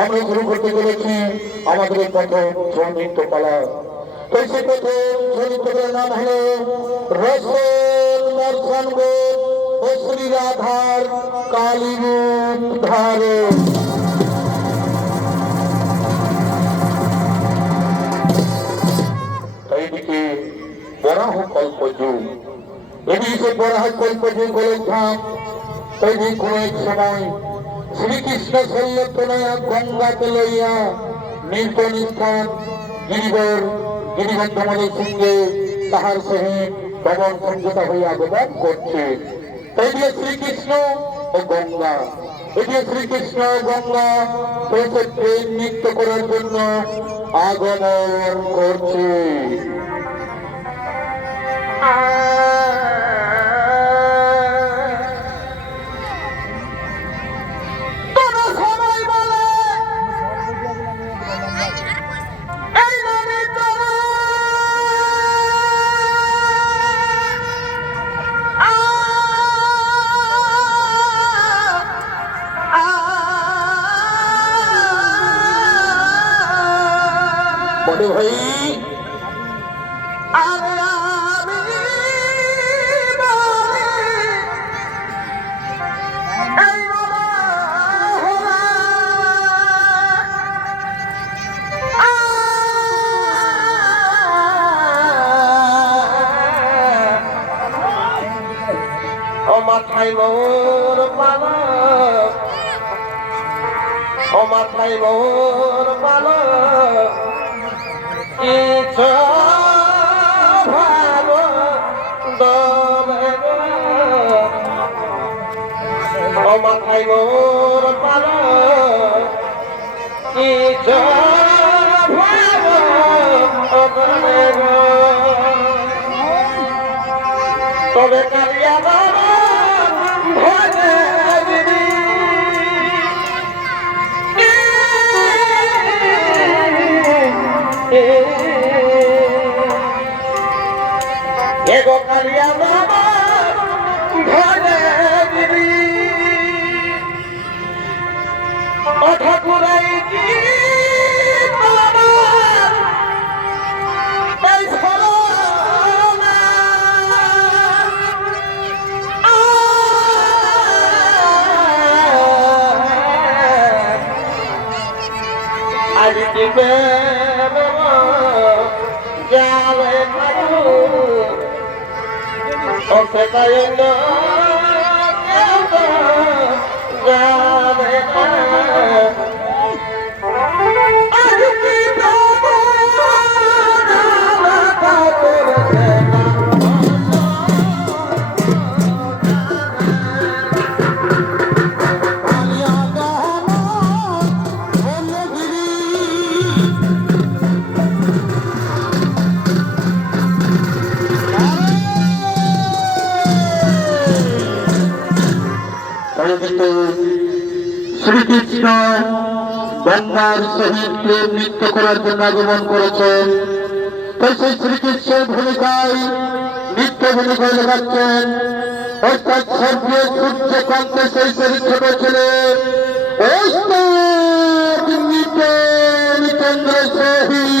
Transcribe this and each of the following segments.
আমরা শুরু করতে চলেছি আমাদের প্রথম সৌমিত্র পালা। তো সে প্রথম সৌমিত্রের নাম হলো রসল ও কালী এইদিকে বরাহ কল্পযুগ এদিকে বরাহ কল্পযুগ হল ধাম। তৈরি কোন এক সময় শ্রীকৃষ্ণ সল্লতনয়া গঙ্গাকে লইয়া নির্জন স্থান গিরিবর গিরিবন্ধমলের সঙ্গে তাহার সহিত ভবন সমঝোতা হয়ে আগমন করছে। দিয়ে শ্রীকৃষ্ণ ও গঙ্গা এদিকে শ্রীকৃষ্ণ ও গঙ্গা প্রেম নৃত্য করার জন্য আগমন করছে। কোনো বাবা মাথায় মোর পালক ও মাথায় মোর পালক মাথায় মোর পালক কিছু তবে কালিয়া আজ দিবে যাবে সেটাই যাবে শ্রীকৃষ্ণ গঙ্গার নৃত্য করার জন্য আগমন করেছেন সেই শ্রীকৃষ্ণের ভূমিকায় নৃত্য ভূমিকায় দেখাচ্ছেন। অর্থাৎ স্বর্গীয় সূর্যকান্তে সেই চরিত্র ছিলেন চন্দ্র সহিত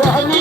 বলি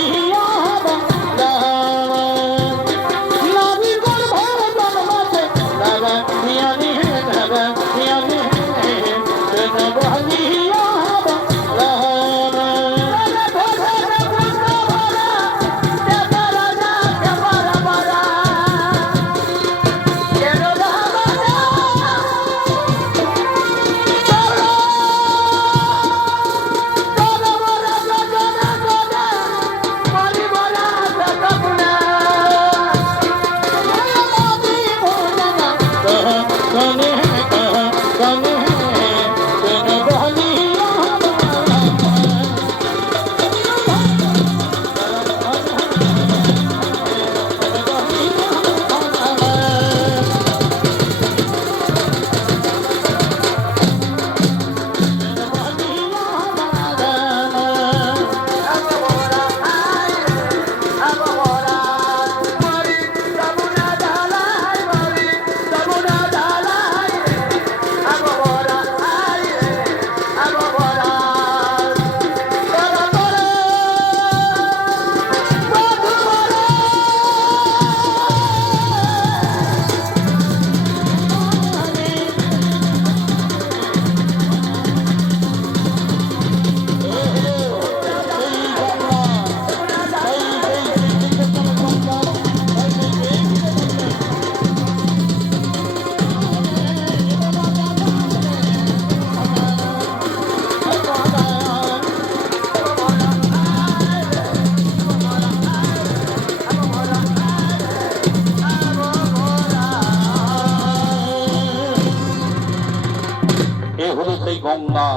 গঙ্গা।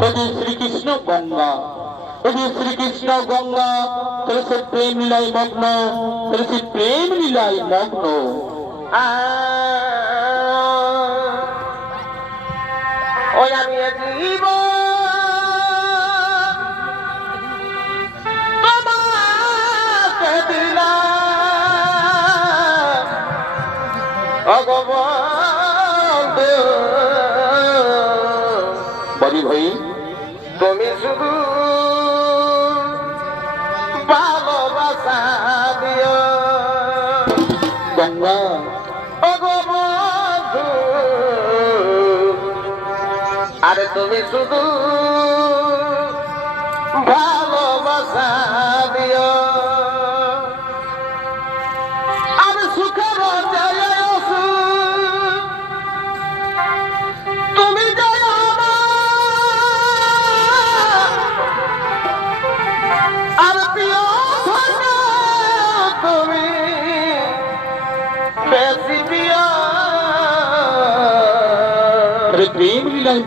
যদি শ্রীকৃষ্ণ গঙ্গা। যদি শ্রীকৃষ্ণ গঙ্গা তাহলে সে প্রেম লীলায় মগ্ন তাহলে সে প্রেম লীলায় মগ্ন। জীব তোমাকে শুধু ভালোবাসা দিও। গঙ্গা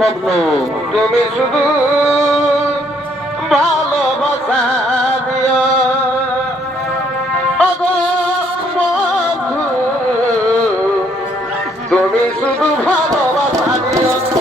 মগ্ন তুমি শুধু ভালোবাসা দিও তুমি শুধু ভালোবাসা দিও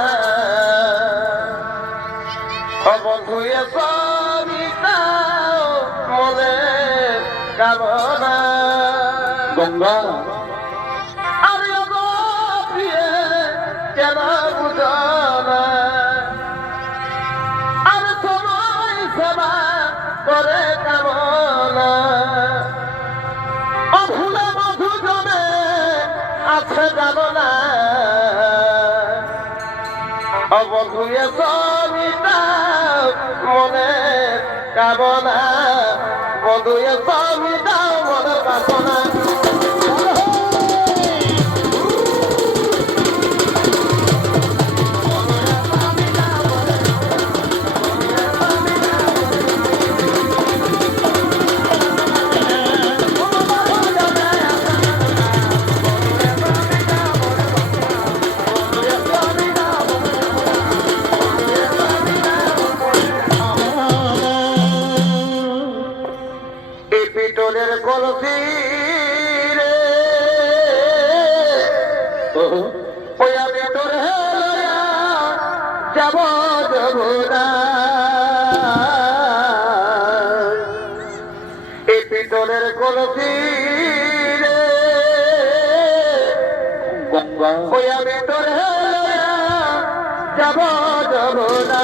ও বন্ধু মনে কামনা। গঙ্গা। আরে প্রিয়ে কেন বুঝনা? আর সময় সেবা করে কামনা। ও ভুলে মধু জমে আছে জানো না এ সবিতা মনে কামনা বন্ধু এ সবিতা মনে বাসনা ওই আমি তোর লয়া যাব যমুনা এই পিটনের কলসি গঙ্গা ওই আমি তোর লয়া যাব যমুনা।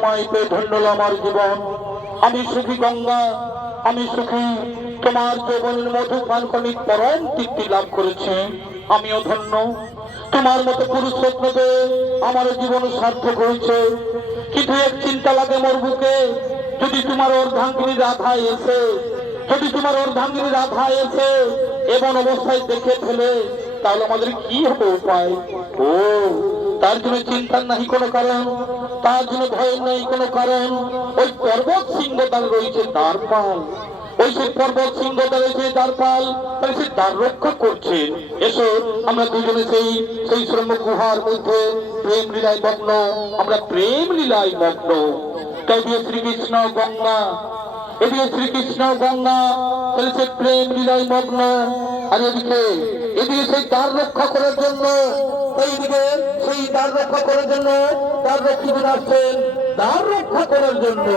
তোমায় পেয়ে ধন্য আমার জীবন। আমি সুখী গঙ্গা, আমি সুখী। তোমার জীবনের মধু পান পরম তৃপ্তি লাভ করেছি। আমিও ধন্য। তোমার মতো পুরুষ রত্নকে আমার জীবন সার্থক হয়েছে। কিন্তু এক চিন্তা লাগে মোর বুকে, যদি তোমার অর্ধাঙ্গিনী রাধা এসে, যদি তোমার অর্ধাঙ্গিনী রাধা এসে, এমন অবস্থায় দেখে ফেলে তাহলে আমাদের কি হবে উপায়? ও, তার জন্য চিন্তার নাহি কোনো কারণ, তার জন্য ভয়ের নাই কোনো কারণ। ওই পর্বত সিংহদার রয়েছে দ্বারপাল ওই সেই পর্বত সিংহদার রয়েছে দ্বারপাল তাহলে সে দ্বার রক্ষা করছে। এসো, আমরা দুজনে সেই সেই শ্রম গুহার মধ্যে প্রেম লীলায় মগ্ন, আমরা প্রেম লীলায় মগ্ন। তাই শ্রীকৃষ্ণ গঙ্গা এদিকে শ্রীকৃষ্ণ গঙ্গা, তাহলে সে প্রেম লীলায় মগ্ন। আর এদিকে এদিকে সেই দ্বার রক্ষা করার জন্য এইদিকে সেই রক্ষা করার জন্য তার রক্ষীজন আসছেন দ্বার রক্ষা করার জন্য